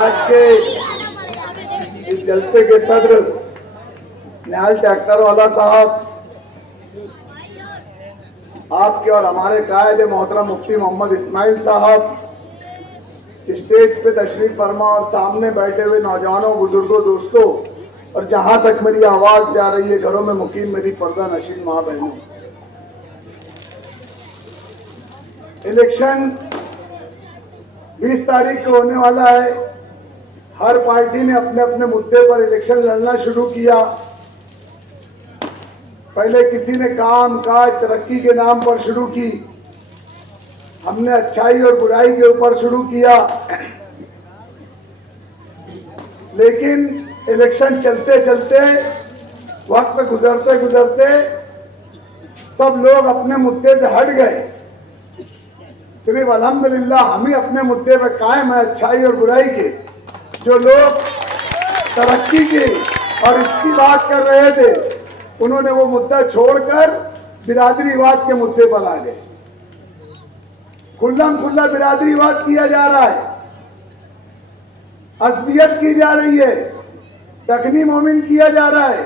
आज के इस जलसे के सदर निहाल ट्रैक्टर वाला साहब, आपके और हमारे कायदे मोहतरम मुफ्ती मोहम्मद इस्माइल साहब, स्टेज पे तशरीफ फरमा और सामने बैठे हुए नौजवानों, बुजुर्गों, दोस्तों और जहां तक मेरी आवाज जा रही है घरों में मुकीम मेरी पर्दा नशीन माँ बहनों, इलेक्शन 20 तारीख को होने वाला है। हर पार्टी ने अपने अपने मुद्दे पर इलेक्शन लड़ना शुरू किया। पहले किसी ने काम काज तरक्की के नाम पर शुरू की, हमने अच्छाई और बुराई के ऊपर शुरू किया। लेकिन इलेक्शन चलते चलते, वक्त गुजरते गुजरते सब लोग अपने मुद्दे से हट गए। सिर्फ अल्हम्दुलिल्लाह हम ही अपने मुद्दे पर कायम है, अच्छाई और बुराई के। जो लोग तरक्की की और इसकी बात कर रहे थे, उन्होंने वो मुद्दा छोड़कर बिरादरीवाद के मुद्दे पर आ गए। खुल्लम खुल्ला बिरादरीवाद किया जा रहा है, असबियत की जा रही है, तकनी मोमिन किया जा रहा है।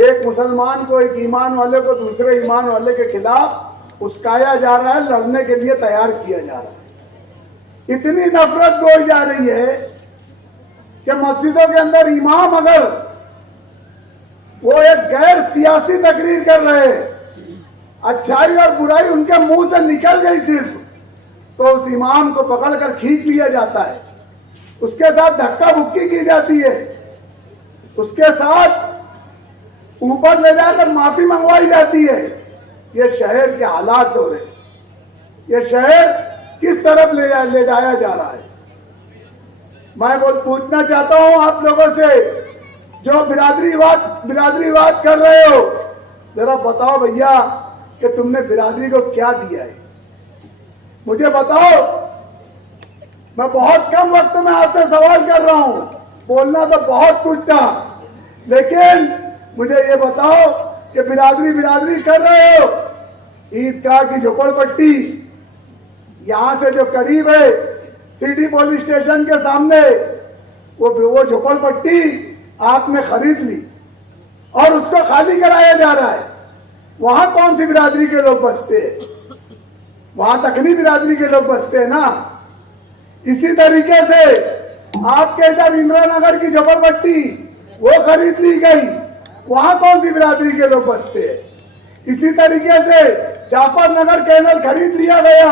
एक मुसलमान को, एक ईमान वाले को दूसरे ईमान वाले के खिलाफ उस्काया जा रहा है, लड़ने के लिए तैयार किया जा रहा है। इतनी नफरत बोई जा रही है कि मस्जिदों के अंदर इमाम अगर वो एक गैर सियासी तकरीर कर रहे हैं, अच्छाई और बुराई उनके मुंह से निकल गई सिर्फ, तो उस इमाम को पकड़कर खींच लिया जाता है, उसके साथ धक्का मुक्की की जाती है, उसके साथ ऊपर ले जाकर माफी मंगवाई जाती है। ये शहर के हालात हो रहे, ये शहर किस तरफ ले जाया जा रहा है। मैं बहुत पूछना चाहता हूं आप लोगों से, जो बिरादरीवाद कर रहे हो, जरा बताओ भैया कि तुमने बिरादरी को क्या दिया है, मुझे बताओ। मैं बहुत कम वक्त में आपसे सवाल कर रहा हूं, बोलना तो बहुत कुछ था, लेकिन मुझे ये बताओ कि बिरादरी कर रहे हो। ईदगाह की झोपड़पट्टी यहां से जो करीब है, सिटी पुलिस स्टेशन के सामने, वो झोपड़पट्टी आपने खरीद ली और उसको खाली कराया जा रहा है। वहां कौन सी बिरादरी के लोग बसते हैं? वहां तकनी बिरादरी के लोग बसते हैं ना। इसी तरीके से आपके इधर इंदिरा नगर की झोपड़पट्टी वो खरीद ली गई, वहां कौन सी बिरादरी के लोग बसते हैं? इसी तरीके से जाफर नगर कैनल खरीद लिया गया,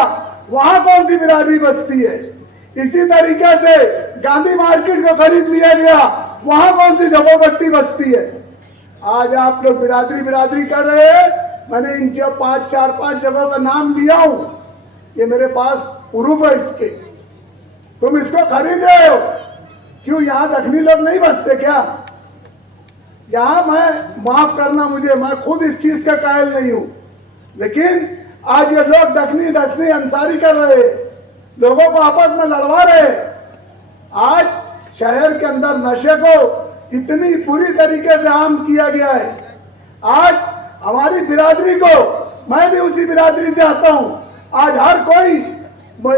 वहां कौन सी बिरादरी बसती है? इसी तरीके से गांधी मार्केट को खरीद लिया गया, वहां कौन सी झोपड़पट्टी बसती है? आज आप लोग बिरादरी कर रहे हैं। मैंने इन 4-5 जगहों का नाम लिया हूं, ये मेरे पास प्रूफ है इसके। तुम इसको खरीद रहे हो, क्यों? यहां दखनी लोग नहीं बसते क्या? यहां मैं, माफ करना मुझे, मैं खुद इस चीज का कायल नहीं हूं, लेकिन आज ये लोग दखनी अंसारी कर रहे हैं, लोगों को आपस में लड़वा रहे हैं। आज शहर के अंदर नशे को इतनी पूरी तरीके से आम किया गया है। आज हमारी बिरादरी को, मैं भी उसी बिरादरी से आता हूं, आज हर कोई,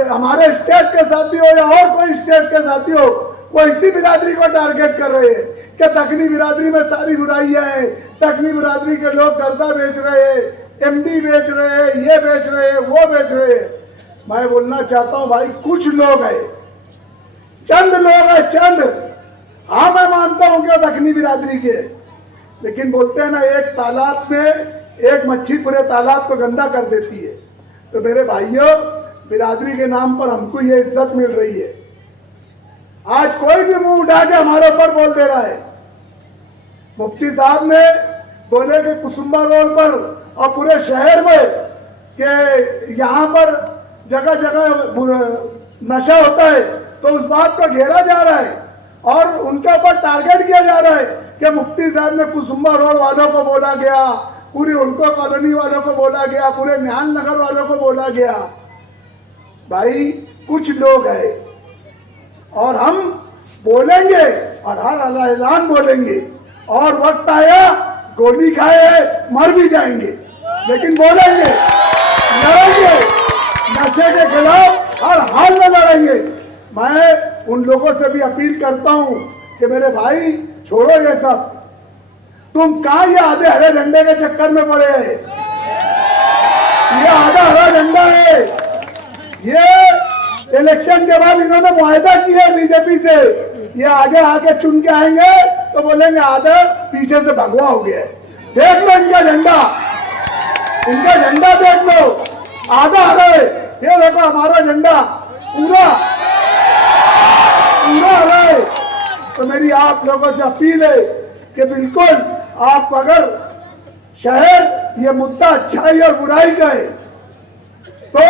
हमारे स्टेट के साथी हो या और कोई स्टेट के साथी हो, वो इसी बिरादरी को टारगेट कर रहे हैं कि तकनी बिरादरी में सारी बुराइयां हैं, तकनी बिरादरी के लोग गर्दा बेच रहे हैं, एमडी बेच रहे हैं, ये बेच रहे हैं, वो बेच रहे हैं। मैं बोलना चाहता हूं भाई, कुछ लोग हैं, चंद लोग हैं, चंद। हाँ मैं मानता हूं कि तकनी बिरादरी के, लेकिन बोलते हैं ना, एक तालाब में एक मच्छी पूरे तालाब को गंदा कर देती है। तो मेरे भाइयों, बिरादरी के नाम पर हमको ये इज्जत मिल रही है। आज कोई भी मुंह उठा के हमारे ऊपर बोल दे रहा है। मुफ्ती साहब ने बोले कि कुसुम्बा रोड पर और पूरे शहर में कि यहाँ पर जगह जगह नशा होता है, तो उस बात को घेरा जा रहा है और उनके ऊपर टारगेट किया जा रहा है कि मुफ्ती साहब ने कुसुम्बा रोड वालों को बोला गया, पूरी उल्को कॉलोनी वालों को बोला गया, पूरे निहाल नगर वालों को बोला गया। भाई कुछ लोग हैं और हम बोलेंगे और हर ऐलान बोलेंगे, और वक्त आया गोली खाए मर भी जाएंगे, लेकिन बोलेंगे, लड़ेंगे, नशे के खिलाफ हर हाल में लड़ेंगे। मैं उन लोगों से भी अपील करता हूं कि मेरे भाई छोड़ो ये सब, तुम कहां ये आधे हरे झंडे के चक्कर में पड़े हैं। ये आधा हरा झंडा है, ये इलेक्शन के बाद इन्होंने मुआहदा किया है बीजेपी से, ये आगे आके चुन के आएंगे तो बोलेंगे आधा पीछे से भगवा हो गया है। देख लो इनका झंडा देख लो, आधा हरा है। ये देखो हमारा झंडा पूरा हरा है। तो मेरी आप लोगों से अपील है कि बिल्कुल आप अगर शहर ये मुद्दा अच्छाई और बुराई का है तो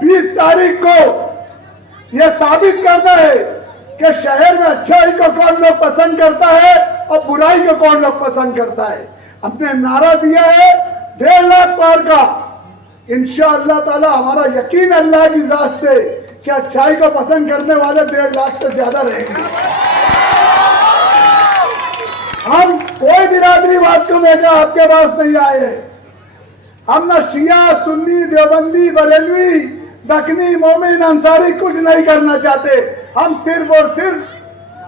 20 तारीख को ये साबित करना है कि शहर में अच्छाई को कौन लोग पसंद करता है और बुराई को कौन लोग पसंद करता है। हमने नारा दिया है 1.5 लाख पार का। इंशाअल्लाह ताला हमारा यकीन अल्लाह की जात से कि अच्छाई को पसंद करने वाले 1.5 लाख से ज्यादा रहेंगे। हम कोई बिरादरीवाद को लेकर आपके पास नहीं आए हैं। हम न शिया, सुन्नी, देवबंदी, बरेलवी, दखनी, मोमिन, अंसारी कुछ नहीं करना चाहते। हम सिर्फ और सिर्फ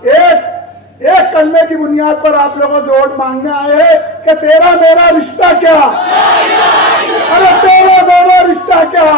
एक कलमे की बुनियाद पर आप लोगों से वोट मांगने आए हैं कि तेरा मेरा रिश्ता क्या, अरे तेरा मेरा रिश्ता क्या।